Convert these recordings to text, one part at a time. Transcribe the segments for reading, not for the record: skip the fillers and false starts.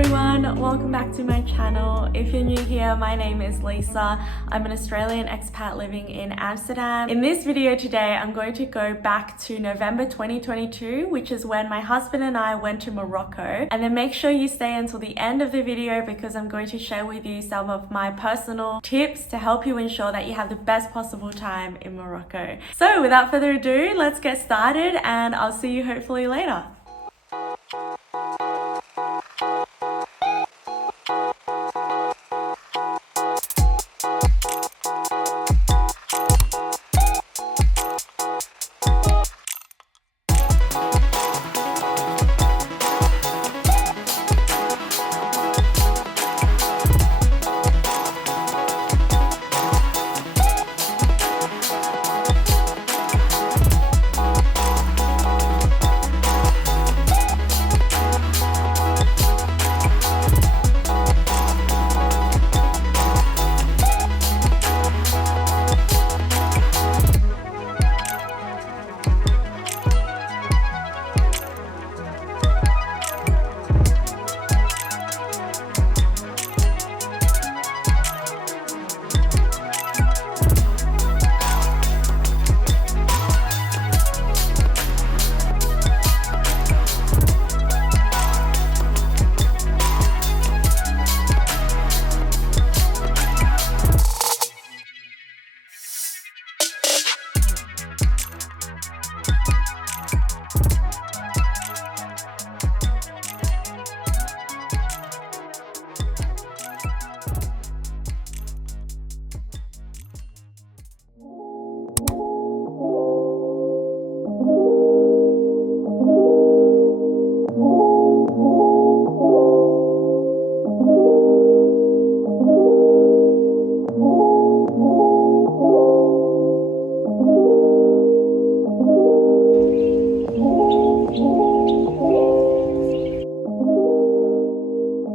everyone, welcome back to my channel. If you're new here, my name is Lisa. I'm an Australian expat living in Amsterdam. In this video today, I'm going to go back to November 2022, which is when my husband and I went to Morocco. And then make sure you stay until the end of the video because I'm going to share with you some of my personal tips to help you ensure that you have the best possible time in Morocco. So without further ado, let's get started and I'll see you hopefully later.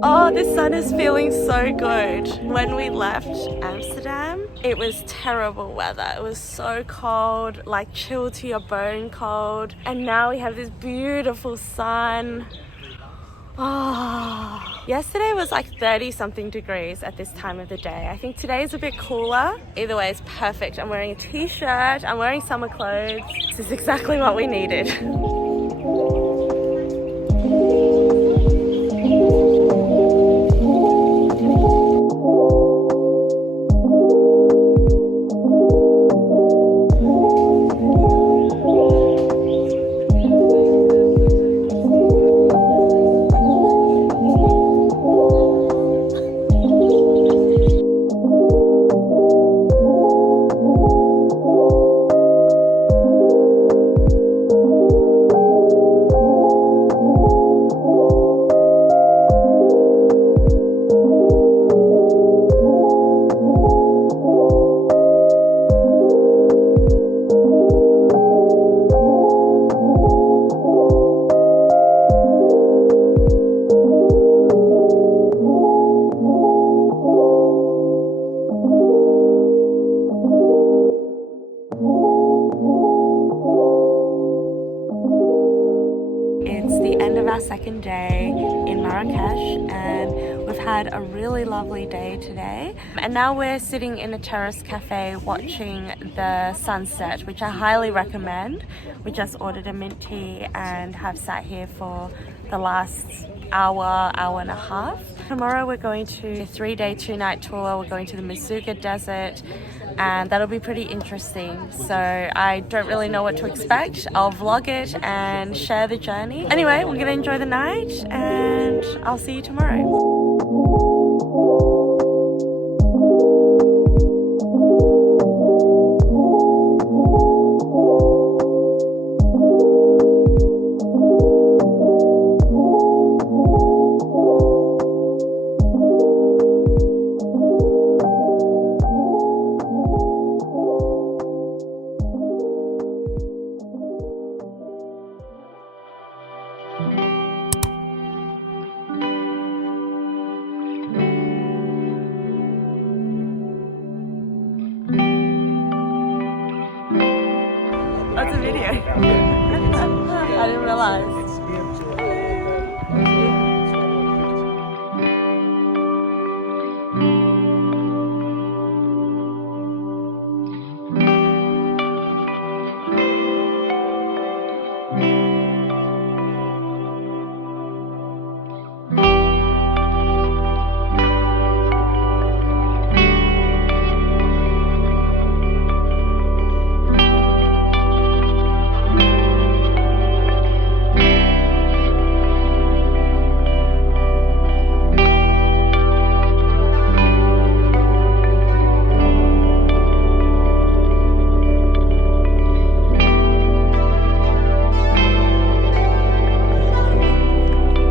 Oh, the sun is feeling so good. When we left Amsterdam, it was terrible weather. It was so cold, like chill to your bone cold. And now we have this beautiful sun. Oh, yesterday was like 30 something degrees at this time of the day. I think today is a bit cooler. Either way, it's perfect. I'm wearing a t-shirt, I'm wearing summer clothes. This is exactly what we needed. Our second day in Marrakesh and we've had a really lovely day today, and now we're sitting in a terrace cafe watching the sunset, which I highly recommend. We just ordered a mint tea and have sat here for the last hour and a half. Tomorrow we're going to a 3-day 2-night tour. We're going to the Merzouga desert and that'll be pretty interesting. So I don't really know what to expect. I'll vlog it and share the journey. Anyway, we're gonna enjoy the night and I'll see you tomorrow. That's a video. I didn't realize.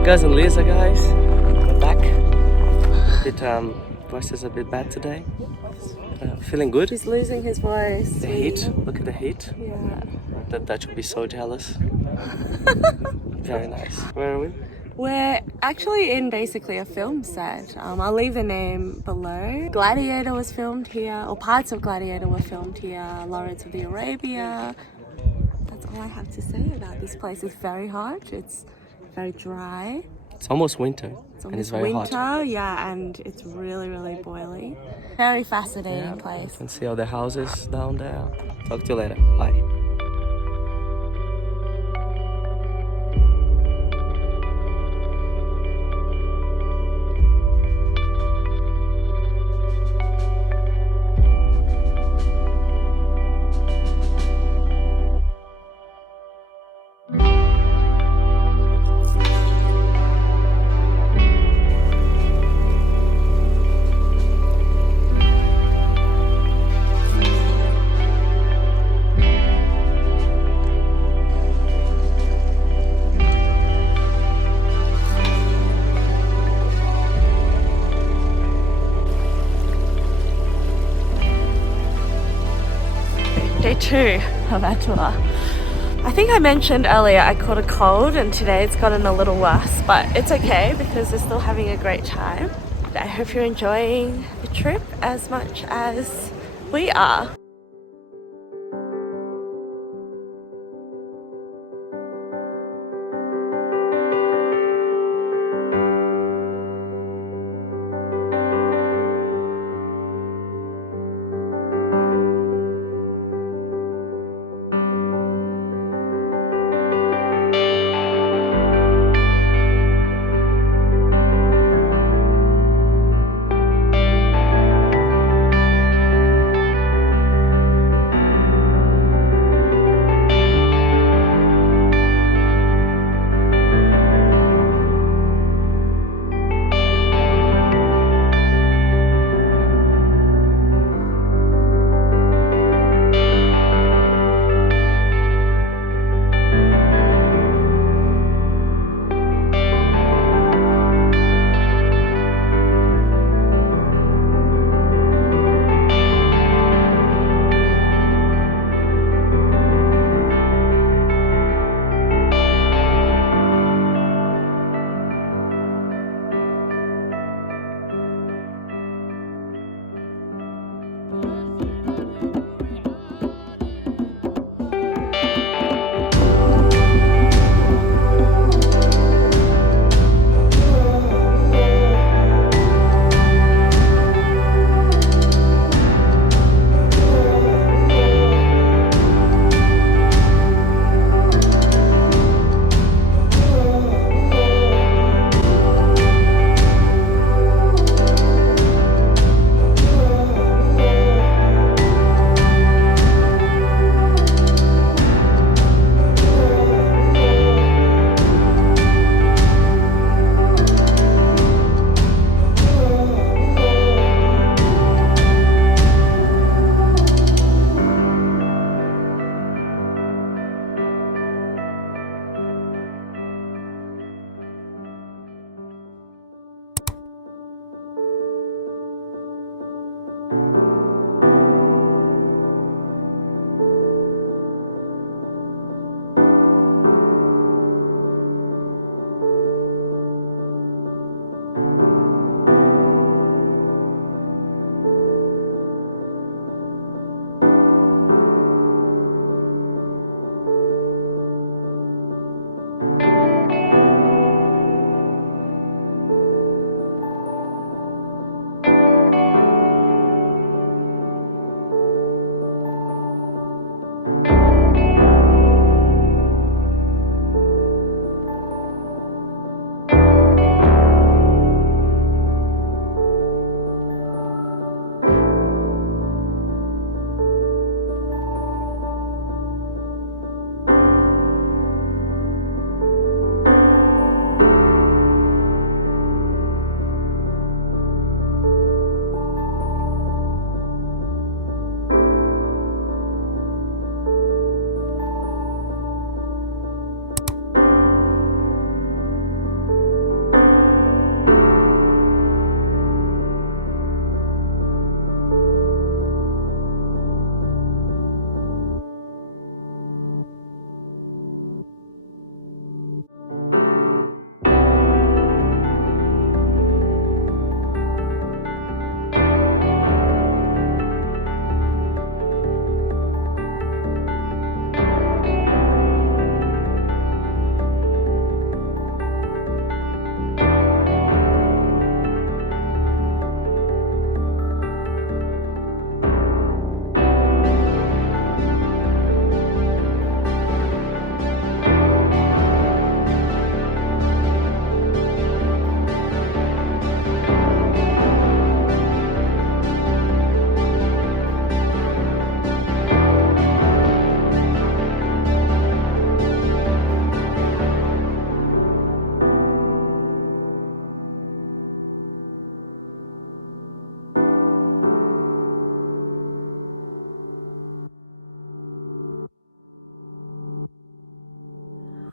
Gus and Lisa, guys, we're back. A bit, voice is a bit bad today. Feeling good. He's losing his voice. The heat, look at the heat. Yeah. The Dutch would be so jealous. Very nice. Where are we? We're actually in basically a film set. I'll leave the name below. Gladiator was filmed here, or parts of Gladiator were filmed here. Lawrence of the Arabia. That's all I have to say about this place. It's very hot. It's very dry. It's almost winter. And it's very winter, hot. Yeah, and it's really, really boiling. Very fascinating place. You can see all the houses down there. Talk to you later. Bye. Day 2 of our tour. I think I mentioned earlier I caught a cold and today it's gotten a little worse, but it's okay because we're still having a great time. I hope you're enjoying the trip as much as we are.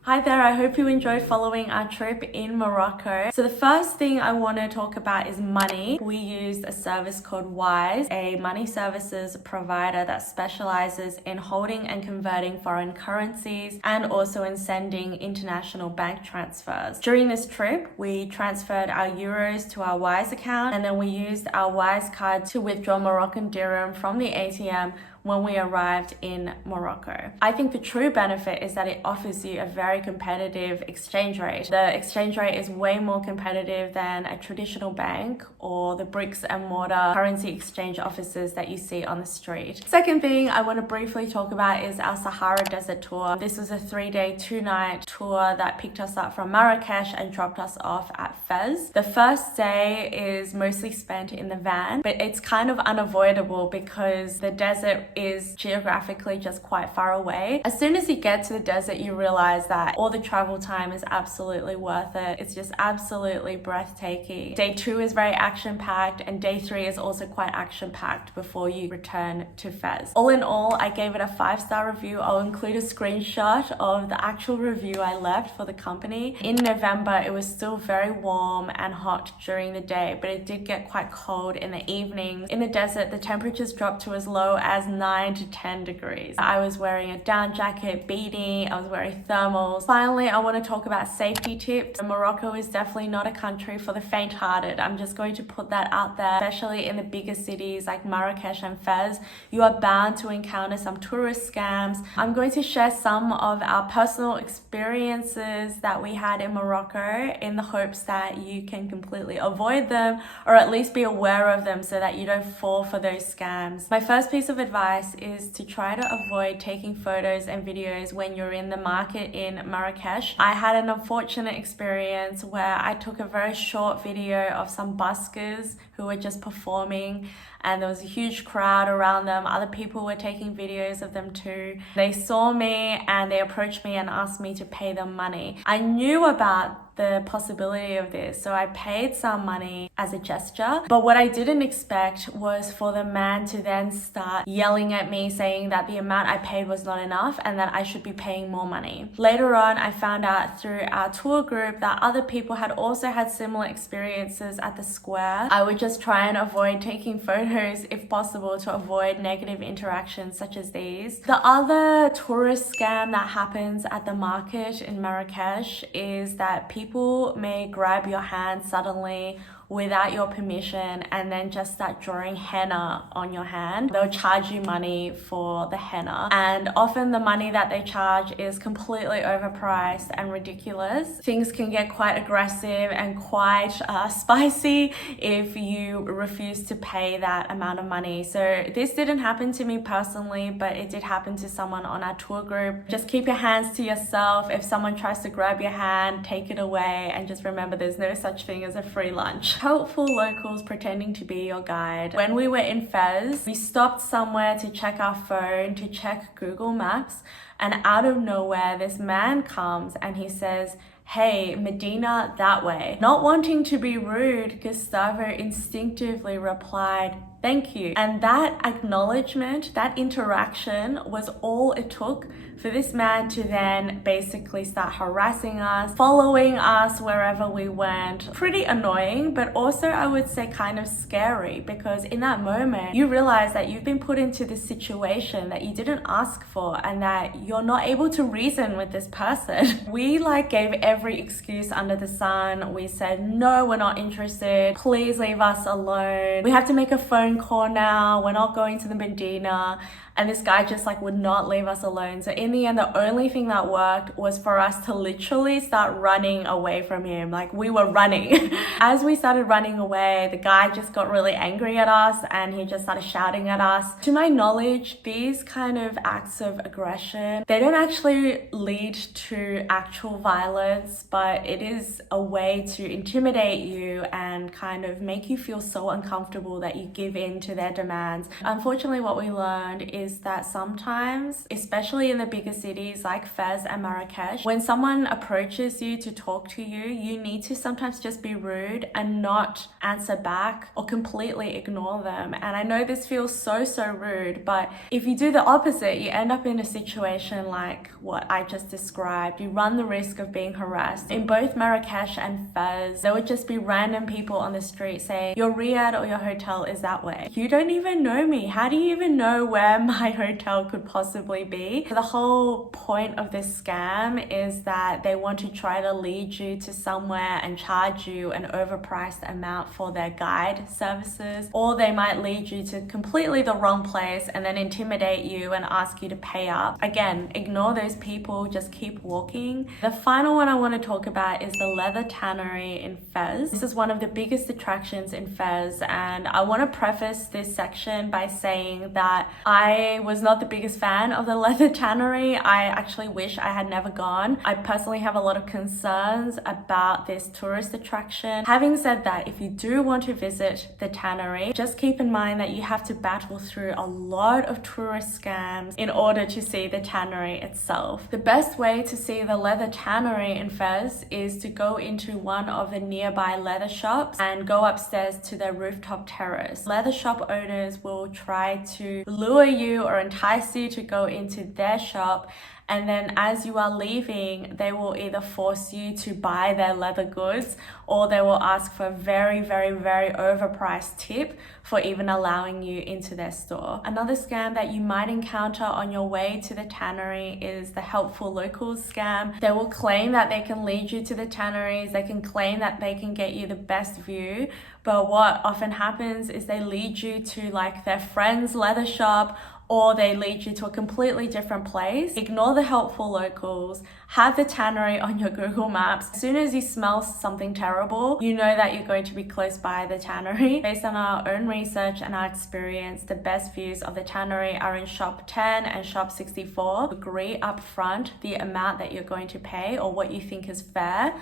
Hi there, I hope you enjoyed following our trip in Morocco. So the first thing I want to talk about is money. We used a service called Wise, a money services provider that specializes in holding and converting foreign currencies and also in sending international bank transfers. During this trip, we transferred our euros to our Wise account, and then we used our Wise card to withdraw Moroccan dirham from the ATM when we arrived in Morocco. I think the true benefit is that it offers you a very competitive exchange rate. The exchange rate is way more competitive than a traditional bank or the bricks and mortar currency exchange offices that you see on the street. Second thing I want to briefly talk about is our Sahara desert tour. This was a 3-day, 2-night tour that picked us up from Marrakesh and dropped us off at Fez. The first day is mostly spent in the van, but it's kind of unavoidable because the desert is geographically just quite far away. As soon as you get to the desert, you realize that all the travel time is absolutely worth it. It's just absolutely breathtaking. Day 2 is very action-packed, and day 3 is also quite action-packed before you return to Fez. All in all, I gave it a 5-star review. I'll include a screenshot of the actual review I left for the company. In November, it was still very warm and hot during the day, but it did get quite cold in the evenings. In the desert, the temperatures dropped to as low as 9 to 10 degrees. I was wearing a down jacket, beanie, I was wearing thermals. Finally, I want to talk about safety tips. Morocco is definitely not a country for the faint-hearted. I'm just going to put that out there, especially in the bigger cities like Marrakesh and Fez. You are bound to encounter some tourist scams. I'm going to share some of our personal experiences that we had in Morocco in the hopes that you can completely avoid them or at least be aware of them so that you don't fall for those scams. My first piece of advice is to try to avoid taking photos and videos when you're in the market in Marrakesh. I had an unfortunate experience where I took a very short video of some buskers who were just performing, and there was a huge crowd around them. Other people were taking videos of them too. They saw me and they approached me and asked me to pay them money. I knew about the possibility of this, so I paid some money as a gesture, but what I didn't expect was for the man to then start yelling at me saying that the amount I paid was not enough and that I should be paying more money. Later on, I found out through our tour group that other people had also had similar experiences at the square. I would just try and avoid taking photos if possible to avoid negative interactions such as these. The other tourist scam that happens at the market in Marrakesh is that people may grab your hand suddenly without your permission and then just start drawing henna on your hand. They'll charge you money for the henna, and often the money that they charge is completely overpriced and ridiculous. Things can get quite aggressive and quite spicy if you refuse to pay that amount of money. So this didn't happen to me personally, but it did happen to someone on our tour group. Just keep your hands to yourself. If someone tries to grab your hand, take it away, and just remember there's no such thing as a free lunch. Helpful locals pretending to be your guide. When we were in Fez, we stopped somewhere to check our phone, to check Google Maps, and out of nowhere this man comes and he says, "Hey, Medina, that way." Not wanting to be rude, Gustavo instinctively replied, "Thank you." And that acknowledgement, that interaction was all it took for this man to then basically start harassing us, following us wherever we went. Pretty annoying, but also I would say kind of scary, because in that moment you realize that you've been put into this situation that you didn't ask for and that you're not able to reason with this person. We gave every excuse under the sun. We said, "No, we're not interested. Please leave us alone. We have to make a phone call now. We're not going to the Medina." And this guy just would not leave us alone. So in the end, the only thing that worked was for us to literally start running away from him. We were running. As we started running away, the guy just got really angry at us and he just started shouting at us. To my knowledge, these kind of acts of aggression, they don't actually lead to actual violence, but it is a way to intimidate you and kind of make you feel so uncomfortable that you give in to their demands. Unfortunately, what we learned is is that sometimes, especially in the bigger cities like Fez and Marrakesh, when someone approaches you to talk to you, you need to sometimes just be rude and not answer back or completely ignore them. And I know this feels so rude, but if you do the opposite, you end up in a situation like what I just described. You run the risk of being harassed. In both Marrakesh and Fez, there would just be random people on the street saying, your riad or your hotel is that way. You don't even know me. How do you even know where my hotel could possibly be? The whole point of this scam is that they want to try to lead you to somewhere and charge you an overpriced amount for their guide services, or they might lead you to completely the wrong place and then intimidate you and ask you to pay up. Again, ignore those people, just keep walking. The final one I want to talk about is the leather tannery in Fez. This is one of the biggest attractions in Fez, and I want to preface this section by saying that I was not the biggest fan of the leather tannery. I actually wish I had never gone. I personally have a lot of concerns about this tourist attraction. Having said that, if you do want to visit the tannery, just keep in mind that you have to battle through a lot of tourist scams in order to see the tannery itself. The best way to see the leather tannery in Fez is to go into one of the nearby leather shops and go upstairs to their rooftop terrace. Leather shop owners will try to lure you or entice you to go into their shop, and then as you are leaving, they will either force you to buy their leather goods, or they will ask for a very overpriced tip for even allowing you into their store. Another scam that you might encounter on your way to the tannery is the helpful locals scam. They will claim that they can lead you to the tanneries, they can claim that they can get you the best view, but what often happens is they lead you to like their friend's leather shop, or they lead you to a completely different place. Ignore the helpful locals, have the tannery on your Google Maps. As soon as you smell something terrible, you know that you're going to be close by the tannery. Based on our own research and our experience, the best views of the tannery are in shop 10 and shop 64. Agree up front the amount that you're going to pay or what you think is fair.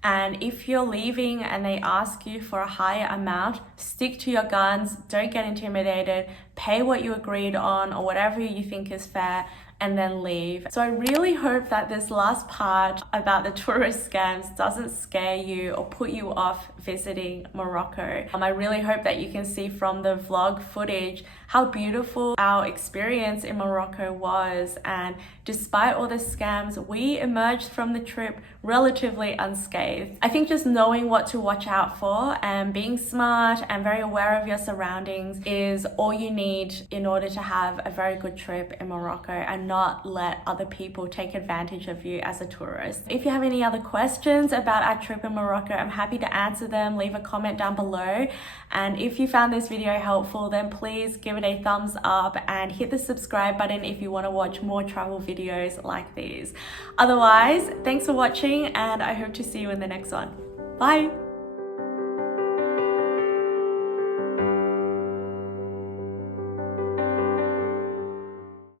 And if you're leaving and they ask you for a higher amount, stick to your guns, don't get intimidated, pay what you agreed on or whatever you think is fair, and then leave. So I really hope that this last part about the tourist scams doesn't scare you or put you off visiting Morocco. I really hope that you can see from the vlog footage how beautiful our experience in Morocco was, and despite all the scams, we emerged from the trip relatively unscathed. I think just knowing what to watch out for and being smart and very aware of your surroundings is all you need in order to have a very good trip in Morocco and not let other people take advantage of you as a tourist. If you have any other questions about our trip in Morocco, I'm happy to answer them. Leave a comment down below. And if you found this video helpful, then please give it a thumbs up and hit the subscribe button if you want to watch more travel videos like these. Otherwise, thanks for watching and I hope to see you in the next one. Bye!